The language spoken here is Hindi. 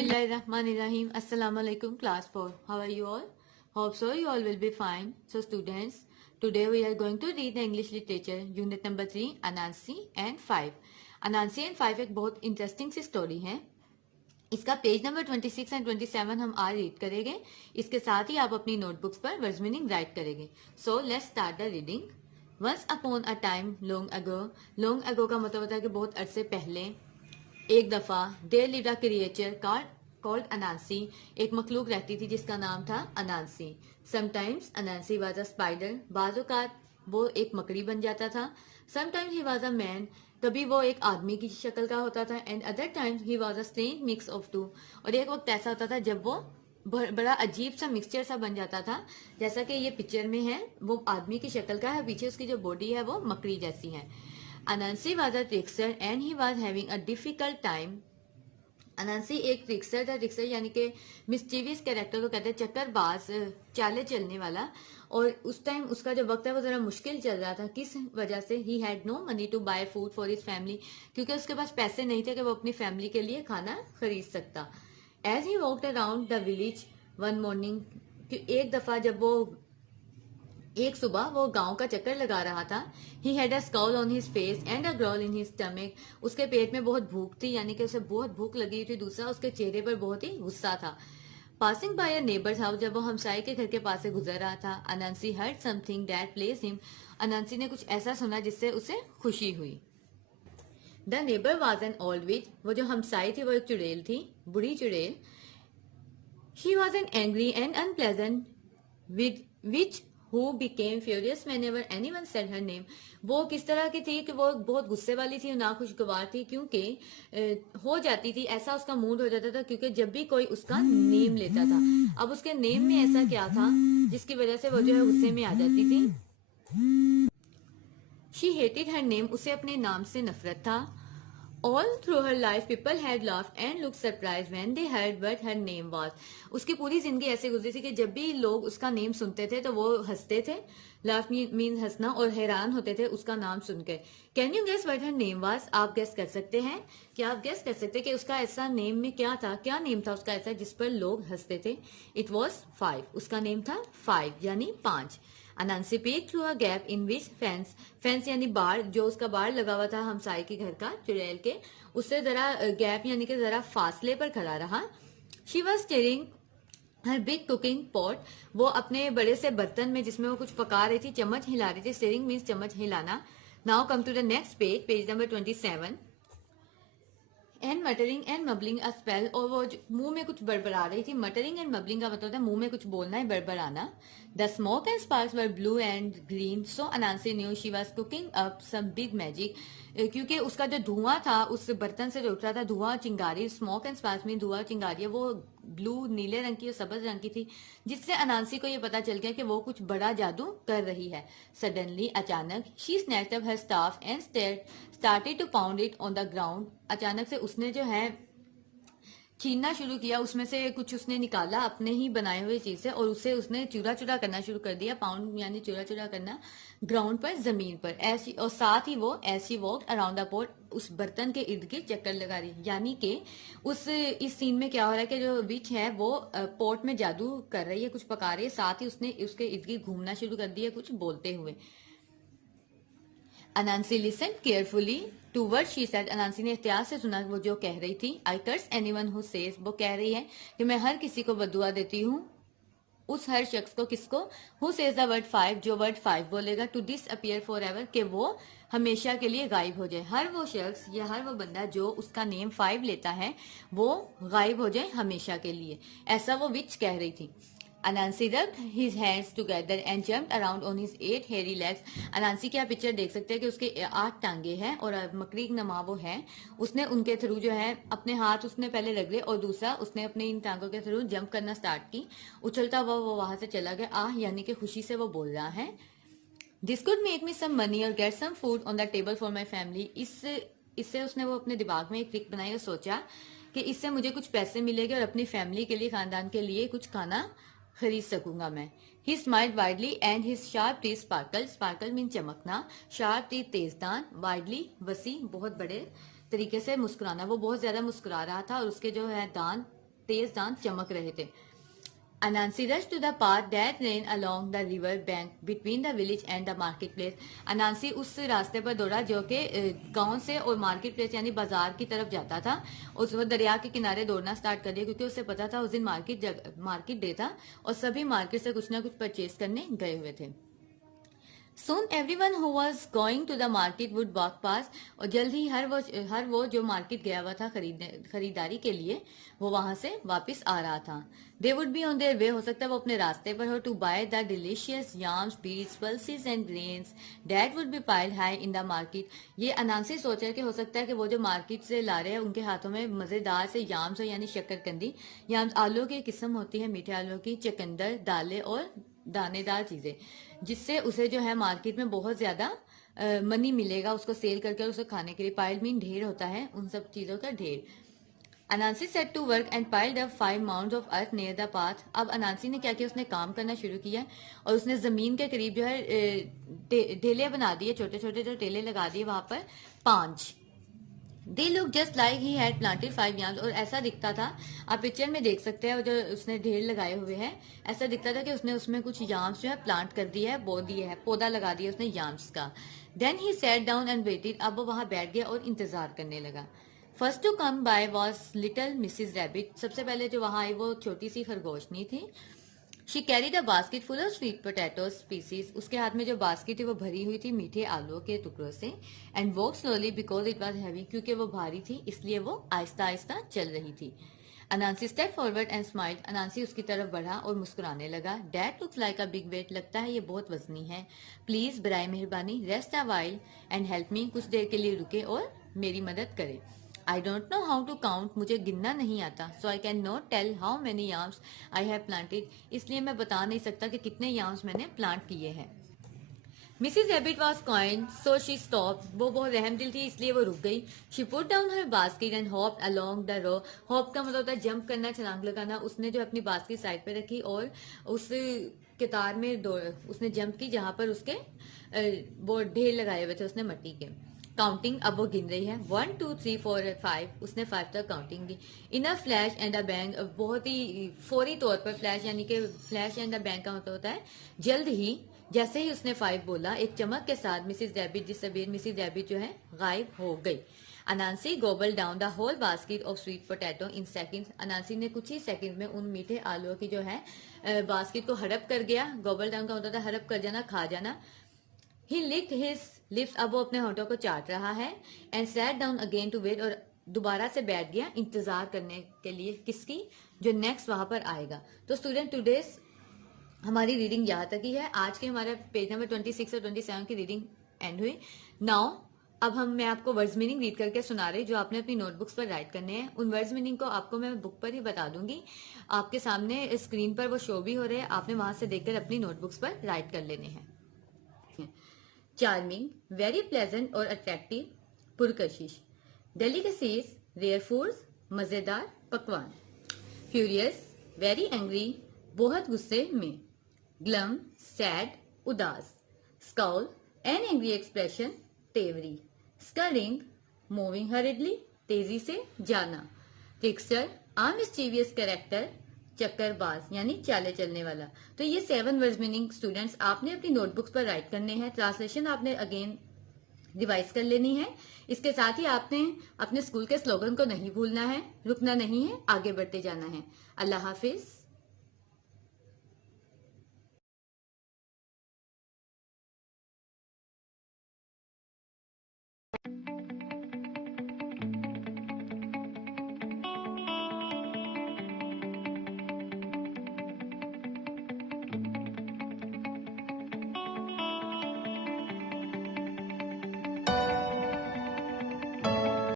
Bismillahirrahmanirrahim. Assalamu alaikum class 4. How are you all? Hope so you all will be fine. So students, today we are going to read the English literature unit number 3 Anansi and 5. Anansi and 5 एक बहुत इंटरेस्टिंग सी स्टोरी है. इसका पेज नंबर 26 एंड 27 हम आज रीड करेंगे. इसके साथ ही आप अपनी नोटबुक्स पर वर्ड्स मीनिंग राइट करेंगे. So let's start the reading. Once upon a time long ago का मतलब होता है कि बहुत अरसे पहले. एक दफा there lived a creature called Anansi. एक मखलूक रहती थी जिसका नाम था Anansi. Sometimes Anansi was a spider. बाज़-औक़ात वो एक मकड़ी बन जाता था. Sometimes he was a man. कभी वो एक आदमी की शक्ल का होता था. And other times he was a strange mix of two. और एक वक्त ऐसा होता था जब वो बड़ा अजीब सा मिक्सचर सा बन जाता था. जैसा कि ये पिक्चर में है, वो आदमी की शक्ल का है, पीछे उसकी जो बॉडी है वो मकड़ी जैसी है. Anansi was a trickster and he was having a difficult time. अनांसी एक ट्रिक्सर था. ट्रिक्सर यानी कि मिस्चीवियस कैरेक्टर को कहते हैं, चक्करबाज, चाले चलने वाला. और उस टाइम उसका जो वक्त है वो जरा मुश्किल चल रहा था. किस वजह से? He had no money to buy food for his family. क्योंकि उसके पास पैसे नहीं थे कि वो अपनी फैमिली के लिए खाना खरीद सकता. As he walked around the village one morning. एक दफा जब वो एक सुबह वो गांव का चक्कर लगा रहा था. He had a scowl on his face and a growl in his stomach. उसके पेट में बहुत भूख थी, यानी कि उसे बहुत भूख लगी थी. दूसरा, उसके चेहरे पर बहुत ही गुस्सा था. Passing by a neighbours house. जब वो हमसाये के घर के पास से गुजर रहा था, Anansi heard something that pleased him. Anansi ने कुछ ऐसा सुना जिससे उसे खुशी हुई. The neighbour was an old witch. वो जो हमसाई थी वो एक चुड़ैल थी, बूढ़ी चुड़ैल. She was an angry and unpleasant with which who became furious whenever anyone said her name. वो किस तरह की थी कि वो बहुत गुस्से वाली थी, नाखुशगवार थी, क्योंकि हो जाती थी, ऐसा उसका मूड हो जाता था क्योंकि जब भी कोई उसका नेम लेता था. अब उसके नेम में ऐसा क्या था जिसकी वजह से वो जो है गुस्से में आ जाती थी. She hated her name. उसे अपने नाम से नफरत था. All through her life, people had laughed and looked surprised when they heard what her name was. उसकी पूरी जिंदगी ऐसे गुजरी थी कि जब भी लोग उसका नेम सुनते थे तो वो हंसते थे. लाफ मीन हंसना, और हैरान होते थे उसका नाम सुनकर. Can you guess what her name was? आप गेस कर सकते हैं? क्या आप गेस कर सकते हैं कि उसका ऐसा नेम में क्या था? क्या नेम था उसका ऐसा जिस पर लोग हंसते थे? It was 5. उसका नेम था 5 यानी 5. Anansi peek through a gap in which fence यानी बाड़, जो उसका बाड़ लगा हुआ था हमसाये के घर का, चुड़ैल के, उससे जरा गैप यानी कि जरा फासले पर खड़ा रहा. She was steering her big cooking pot. वो अपने बड़े से बर्तन में जिसमें वो कुछ पका रही थी चम्मच हिला रही थी. स्टीयरिंग मीन्स चम्मच हिलाना. Now come to the next page, page number 27. And muttering and mumbling a spell. और वो मुंह में कुछ बड़बड़ा रही थी. मटरिंग एंड मबलिंग का मतलब है मुंह में कुछ बोलना है, बड़बड़ाना. The smoke and sparks were blue and green. So Anansi knew she was cooking up some big magic. क्योंकि उसका जो धुआं था उस बर्तन से जो उठ रहा था, धुआं चिंगारी, स्मोक एंड स्पार्क्स में धुआं चिंगारी, वो ब्लू नीले रंग की और सब्ज रंग की थी, जिससे अनांसी को ये पता चल गया कि वो कुछ बड़ा जादू कर रही है. सडनली, अचानक, she snatched up her staff and started to pound it on the ground. अचानक से उसने जो है छीनना शुरू किया. उसमें से कुछ उसने निकाला अपने ही बनाए हुए चीज से, और उसे उसने चूरा चूरा करना शुरू कर दिया. पाउंड यानी चूरा चूरा करना. ग्राउंड पर, जमीन पर ऐसी. और साथ ही वो ऐसी वॉक अराउंड द पॉट, उस बर्तन के इर्द गिर्द चक्कर लगा रही. यानी कि इस सीन में क्या हो रहा है कि जो विच है वो पॉट में जादू कर रही है, कुछ पका रही है, साथ ही उसने उसके इर्द गिर्द घूमना शुरू कर दिया कुछ बोलते हुए. Anansi listen carefully to word she said. Anansi ने एहतियात से सुना वो जो कह रही थी. I curse anyone who says. वो कह रही है कि मैं हर किसी को बदुआ देती हूँ. उस हर शख्स को, किसको? हु सेज द वर्ड 5, जो वर्ड 5 बोलेगा. To disappear forever, कि वो हमेशा के लिए गायब हो जाए. हर वो शख्स या हर वो बंदा जो उसका नेम 5 लेता है वो गायब हो जाए हमेशा के लिए. ऐसा वो विच कह रही थी. अनांसी rubbed his hands together and jumped around on his 8 hairy legs. अनांसी की आप पिक्चर देख सकते हैं कि उसके 8 टांगे हैं और मकड़ी नमा वो है. उसने उनके थ्रू जो है अपने हाथ उसने पहले रगड़े, और दूसरा उसने अपने इन टांगों के थ्रू जंप करना स्टार्ट की. उछलता हुआ वो वहां से चला गया. यानी कि खुशी से वो बोल रहा है. This could make me some money और get some food on the table for my family. इससे उसने वो अपने दिमाग में एक ट्रिक बनाई और सोचा कि इससे मुझे कुछ पैसे मिलेंगे और अपनी फैमिली के लिए, खानदान के लिए कुछ खाना खरीद सकूंगा मैं. He smiled widely and his sharp teeth sparkle. Sparkle mean चमकना, शार्प टीथ तेजदान, वाइडली वसी बहुत बड़े तरीके से मुस्कुराना. वो बहुत ज्यादा मुस्कुरा रहा था और उसके जो है दांत तेज दांत चमक रहे थे। Anansi rushed to the path that ran along the river bank between the village and the marketplace. Anansi उस रास्ते पर दौड़ा जो कि गांव से और मार्केट प्लेस यानी बाजार की तरफ जाता था। उस वो दरिया के किनारे दौड़ना स्टार्ट कर दिया क्योंकि उसे पता था उस दिन मार्केट डे था और सभी मार्केट से कुछ ना कुछ परचेज करने गए हुए थे। Soon everyone who was going to the market would walk past, और जल्द ही हर वो जो मार्केट गया हुआ था खरीदारी के लिए वो वहां से वापस आ रहा था। They would be on their way, हो सकता है वो अपने रास्ते पर हो, to buy the delicious yams, beets, pulses and grains that would be piled high in the market. ये अनांसी सोच है कि हो सकता है कि वो जो मार्केट से ला रहे हैं उनके हाथों में मजेदार से याम्स हो यानी शक्करकंदी। याम्स आलू की किस्म होती है, मीठे आलू की, चकंदर, दालें और दानेदार चीजें, जिससे उसे जो है मार्केट में बहुत ज्यादा मनी मिलेगा उसको सेल करके और उसे खाने के लिए। पाइल्ड मीन ढेर होता है, उन सब चीजों का ढेर। Anansi set to work and piled up 5 mounds of earth near the path. अब अनांसी ने क्या किया, उसने काम करना शुरू किया और उसने जमीन के करीब जो है ढेले बना दिए, छोटे छोटे जो ढेले लगा दिए वहां पर 5। They look just like he had planted 5 yams, और ऐसा दिखता था, आप पिक्चर में देख सकते हैं जो उसने ढेर लगाए हुए हैं, ऐसा दिखता था कि उसने उसमें कुछ याम्स जो है प्लांट कर दिया है, बो दिया है, पौधा लगा दिया उसने याम्स का। Then he sat down and waited, अब वो वहां बैठ गया और इंतजार करने लगा। First to come by was little Mrs Rabbit, सबसे पहले जो वहां आई वो छोटी सी खरगोशनी थी। She carried a basket full of sweet potatoes pieces, उसके हाथ में जो बास्केट थी वो भरी हुई थी मीठे आलूओं के टुकड़ों से। And walk slowly because it was heavy, क्योंकि वो भारी थी इसलिए वो आहिस्ता आहिस्ता चल रही थी। Anansi step forward and smile, Anansi उसकी तरफ बढ़ा और मुस्कुराने लगा। That looks like a big weight, लगता है ये बहुत वजनी है। प्लीज बराए मेहरबानी rest a while and help me, कुछ देर के लिए रुके और मेरी मदद करे। I don't know how to count, मुझे गिनना नहीं आता। So I can not tell how many yams I have planted, इसलिए मैं बता नहीं सकता कि कितने याम्स मैंने प्लांट किए हैं। Mrs Rabbit was kind so she stop, वो बहुत रहमदिल थी इसलिए वो रुक गई। She put down her basket and hopped along the row, hop का मतलब होता है जंप करना, छलांग लगाना। उसने जो अपनी बास्केट साइड पे रखी और उस कतार में उसने जंप की जहां पर उसके वो ढेर लगाए हुए थे उसने मिट्टी के। काउंटिंग, अब वो गिन रही है, 1 2 3 4 5, उसने 5 तक काउंटिंग की। In a flash and a bang, बहुत ही फौरी तौर पर, फ्लैश यानी कि फ्लैश एंड अ बैंग का मतलब होता है जल्द ही। जैसे ही उसने 5 बोला, एक चमक के साथ Mrs Rabbit disappeared, Mrs Rabbit जो है गायब हो गई। Anansi gobble down the whole basket of sweet potato in seconds, अनांसी ने कुछ ही सेकंड में उन मीठे आलूओं की जो है बास्केट को हड़प कर गया। गोबल डाउन का मतलब था हड़प कर जाना, खा जाना। ही लिक्ड हिज लिप्स, अब वो अपने होठों को चाट रहा है। And sat down again to wait, और दोबारा से बैठ गया इंतजार करने के लिए, किसकी, जो नेक्स्ट वहां पर आएगा। तो स्टूडेंट टुडेज हमारी रीडिंग यहाँ तक ही है। आज के हमारे पेज नंबर 26 और 27 की रीडिंग एंड हुई। नाउ अब मैं आपको वर्ड्स मीनिंग रीड करके सुना रही, जो आपने अपनी नोटबुक्स पर राइट करने हैं। उन वर्ड्स मीनिंग को आपको मैं बुक पर ही बता दूंगी, आपके सामने स्क्रीन पर वो शो भी हो रहे हैं, आपने वहां से देखकर अपनी नोटबुक्स पर राइट कर लेने हैं। चार्मिंग, वेरी प्लेजेंट और अट्रैक्टिव, पुरकशिश। डेलिकेसीज, रेयर फूड्स, मजेदार पकवान। फ्यूरियस, वेरी एंग्री, बहुत गुस्से में। ग्लम, सैड, उदास। स्काउल, एन एंग्री एक्सप्रेशन, तेवरी। स्करिंग, मूविंग हरिडली, तेजी से जाना। ट्रिक्स्टर, आ मिस्चीवियस कैरेक्टर, चक्करबाज यानी चाले चलने वाला। तो ये 7 वर्ड्स मीनिंग स्टूडेंट्स आपने अपनी नोटबुक्स पर राइट करने हैं। ट्रांसलेशन आपने अगेन रिवाइज कर लेनी है। इसके साथ ही आपने अपने स्कूल के स्लोगन को नहीं भूलना है, रुकना नहीं है, आगे बढ़ते जाना है। अल्लाह हाफिज।